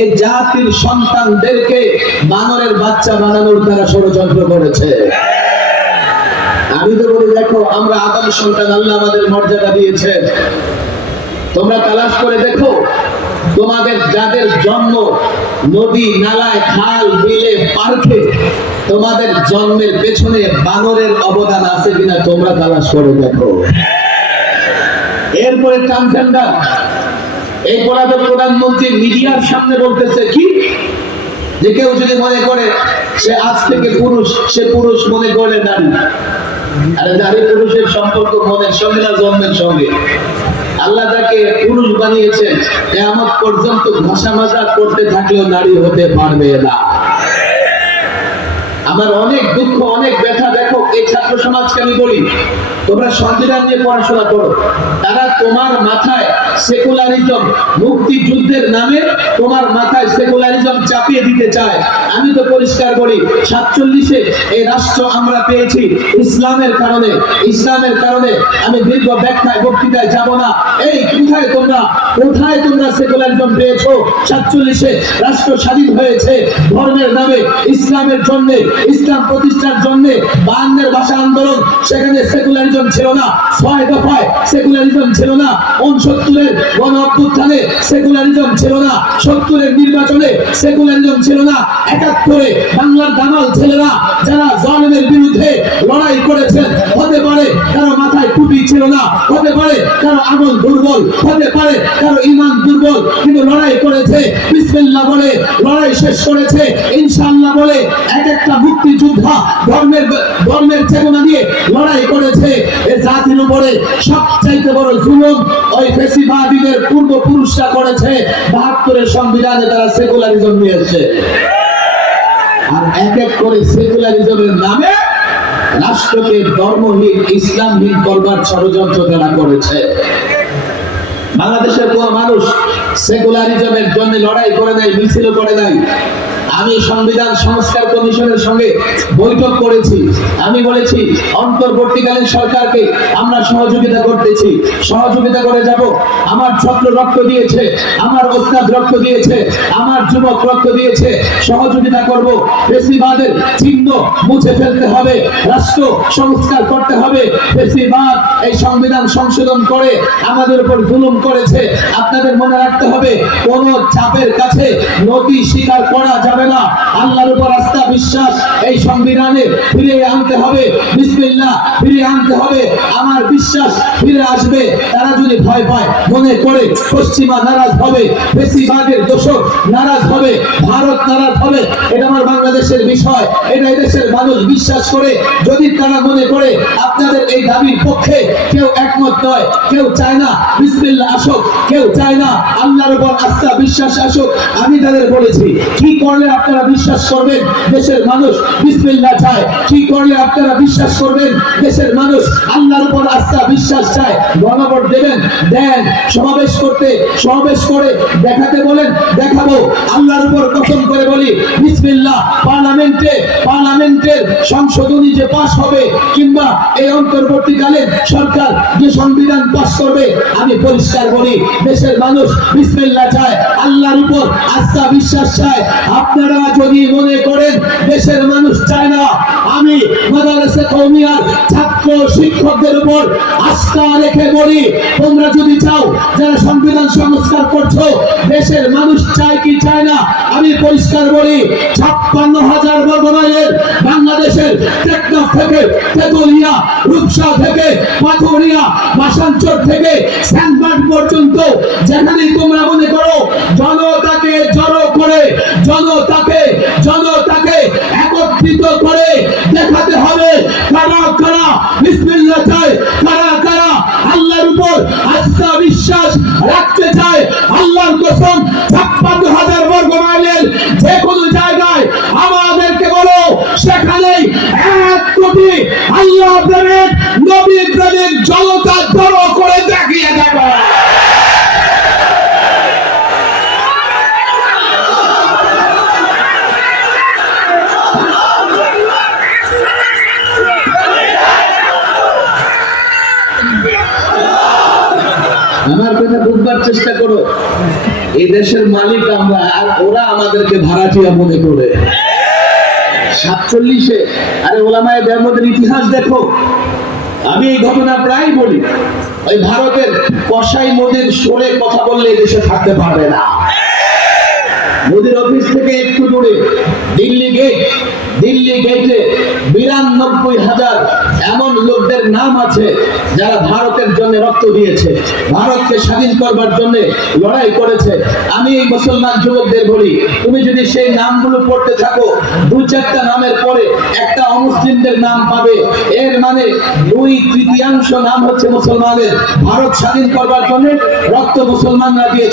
এই জাতির সন্তানদেরকে বানরের বাচ্চা বানানোর তারা ষড়যন্ত্র করেছে। আমি তো বলি, দেখো, আমরা আদম সন্তান, আল্লাহ আমাদের মর্যাদা দিয়েছেন। তোমরা তালাশ করে দেখো, তোমাদের যাদের জন্ম নদী নালায়, খাল বিলে, পার্কে, তোমাদের জন্মের পেছনে বানরের অবদান আছে কিনা তোমরা তালাশ করে দেখো। এরপরে ট্রান্সজেন্ডার, এই পলাতক প্রধানমন্ত্রী মিডিয়ার সামনে বলতেছে কি, যে কেউ যদি মনে করে সে আজ থেকে পুরুষ, সে পুরুষ মনে করে নারী। আরে নারী পুরুষের সম্পর্ক মনের সঙ্গে না জন্মের সঙ্গে। আল্লাহ তাকে পুরুষ বানিয়েছেন, কিয়ামত পর্যন্ত ভাষা মাজা করতে থাকলেও নারী হতে পারবে না। আমার অনেক দুঃখ, অনেক ব্যথা। দেখো, এই ছাত্র সমাজকে আমি বলি, তোমরা সংবিধান নিয়ে পড়াশোনা করো, তারা তোমার মাথায় সেকুলারিজম, মুক্তিযুদ্ধের নামে তোমার মাথায় সেকুলারিজম চাপিয়ে দিতে চায়। আমি তো পরিষ্কার বলি, 47-এ এই রাষ্ট্র আমরা পেয়েছি ইসলামের কারণে। ইসলামের কারণে আমি দীর্ঘ ব্যাখ্যায় বক্তৃতায় যাব না। এই কোথায় তোমরা সেকুলারিজম পেয়েছো? 47-এ রাষ্ট্র স্বাধীন হয়েছে ধর্মের নামে, ইসলামের জন্য, ইসলাম প্রতিষ্ঠার জন্য। 52-এর ভাষা আন্দোলন, সেখানে সেকুলারিজম ছিল না। 6 দফায় সেকুলারিজম ছিল না। 69-এর গণ অভ্যুত্থানে সেকুলারিজম ছিল না। 70-এর নির্বাচনে সেকুলারিজম ছিল না। 71-এ বাংলার দামাল ছেলেরা যারা জালেমের বিরুদ্ধে লড়াই করেছেন, হতে পারে কারো মাথায় টুপি ছিল না, হতে পারে কারো আমল দুর্বল, হতে পারে কারো ঈমান দুর্বল, কিন্তু লড়াই করেছে, বিসমিল্লাহ বলে লড়াই শেষ করেছে, ইনশাআল্লাহ বলে এক একটা মুক্তিযোদ্ধা ধর্মের চেতনা নিয়ে লড়াই করেছে। এই জাতির উপরে সবচাইতে বড় জুলুম ওই ফ্যাসিবাদীদের পূর্বপুরুষরা করেছে। 72-এর সংবিধানে তারা সেকুলারিজম নিয়েছে। আর এক এক করে সেকুলারিজমের নামে রাষ্ট্রকে ধর্মহীন, ইসলামহীন করবার ষড়যন্ত্র তারা করেছে। বাংলাদেশের কোন মানুষ সেকুলারিজমের জন্য লড়াই করে নাই, মিছিল করে নাই। আমি সংবিধান সংস্কার কমিশনের সঙ্গে বৈঠক করেছি। আমি বলেছি, অন্তর্বর্তীকালীন সরকারকে আমরা সহযোগিতা করতেছি, সহযোগিতা করে যাব। আমার ছাত্র রক্ত দিয়েছে, আমার ওস্তাদ রক্ত দিয়েছে, আমার যুবক রক্ত দিয়েছে, সহযোগিতা করব। ফ্যাসিবাদের চিহ্ন মুছে ফেলতে হবে, রাষ্ট্র সংস্কার করতে হবে। ফ্যাসিবাদ এই সংবিধান সংশোধন করে আমাদের উপর জুলুম করেছে। আপনাদের মনে রাখতে হবে, কোন চাপের কাছে নতি স্বীকার করা যাবে না। আল্লাহর উপর আস্থা, বিশ্বাস এই সংবিধানে ফিরিয়ে আনতে হবে। বিসমিল্লাহ ফিরিয়ে আনতে হবে। আমার বিশ্বাস ফিরে আসবে। তারা যদি ভয় পায়, মনে করে পশ্চিমা নারাজ হবে, ফ্যাসিবাদের দোষক নারাজ হবে, ভারত নারাজ হবে, এটা আমার বাংলাদেশের বিষয়, এটা এদেশের মানুষ বিশ্বাস করে। যদি তারা মনে করে আপনাদের এই দাবির পক্ষে কেউ একমত নয়, কেউ চায় না বিসমিল্লাহ আসুক, কেউ চায় না আল্লাহর উপর আস্থা, বিশ্বাস আসুক, আমি তাদের বলেছি, কি করলে আপনারা বিশ্বাস করবেন দেশের মানুষ বিসমিল্লাহ চায়? কি করলে আপনারা বিশ্বাস করবেন দেশের মানুষ আল্লাহর উপর আস্থা, বিশ্বাস চায়? গণভোট দেবেন, দেন। সমাবেশ করে দেখাতে বলেন, দেখাবো। আল্লাহর উপর কসম করে বলি, বিসমিল্লাহ পার্লামেন্টের সংশোধনী যে পাস হবে, কিংবা এই অন্তর্বর্তীকালীন সরকার যে সংবিধান পাস করবে, আমি পরিষ্কার বলি, দেশের মানুষ বিসমিল্লাহ চায়, আল্লাহর উপর আস্থা, বিশ্বাস চায়। আপনারা যদি মনে করেন দেশের মানুষ চায় না, আমি মাদ্রাসা কওমিয়ার ছাত্র শিক্ষকদের উপর আস্থা রেখে বলি, তোমরা যদি চাও, যারা সংবিধান সংস্কার করছো, দেশের মানুষ চায় কি চায় না, আমি পরিষ্কার বলি, 56,000 বর্গ মাইলের বাংলাদেশের টেকনাফ থেকে তেতুলিয়া, রূপসা থেকে পাথুরিয়া, মাসাঞ্চর থেকে স্যান্ডবার্গ পর্যন্ত, যেখানেই তোমরা মনে করো জনতাকে জড়ো করে, জনতাকে একত্রিত করে দেখাতে হবে কারা কারা বিসমিল্লাহ চায়, কারা কারা আল্লাহর উপর আস্থা, বিশ্বাস রাখতে চায়। আল্লাহর কসম, 56,000 বর্গ মাইলের যে কোনো জায়গায় আমাদেরকে বলো, সেখানেই 1 কোটি আল্লাহ প্রেমিক, নবী প্রেমিক জনতা জড়ো করে দেখিয়ে দেবে। আমার কথা বুঝবার চেষ্টা করো। এই দেশের মালিক আমরা, আর ওরা আমাদেরকে ভাড়াটিয়া মনে করে। 47-এ আরে ওলামায়ে দেওবন্দের ইতিহাস দেখো। আমি এই ঘটনা প্রায় বলি, ওই ভারতের কসাই মোদির সরে কথা বললে দেশে থাকতে পারবে না। মোদির অফিস থেকে একটু দূরে দিল্লি গেটে 92,000 এমন লোকদের নাম আছে যারা ভারতের জন্য রক্ত দিয়েছে, ভারতকে স্বাধীন করবার জন্য লড়াই করেছে। আমি এই মুসলমান যুবকদের বলি, তুমি যদি সেই নামগুলো পড়তে থাকো, 2-4টা নামের পরে একটা অমুসলিমদের নাম পাবে। এর মানে 2/3 নাম হচ্ছে মুসলমানের। ভারত স্বাধীন করবার জন্য রক্ত মুসলমানরা দিয়েছে।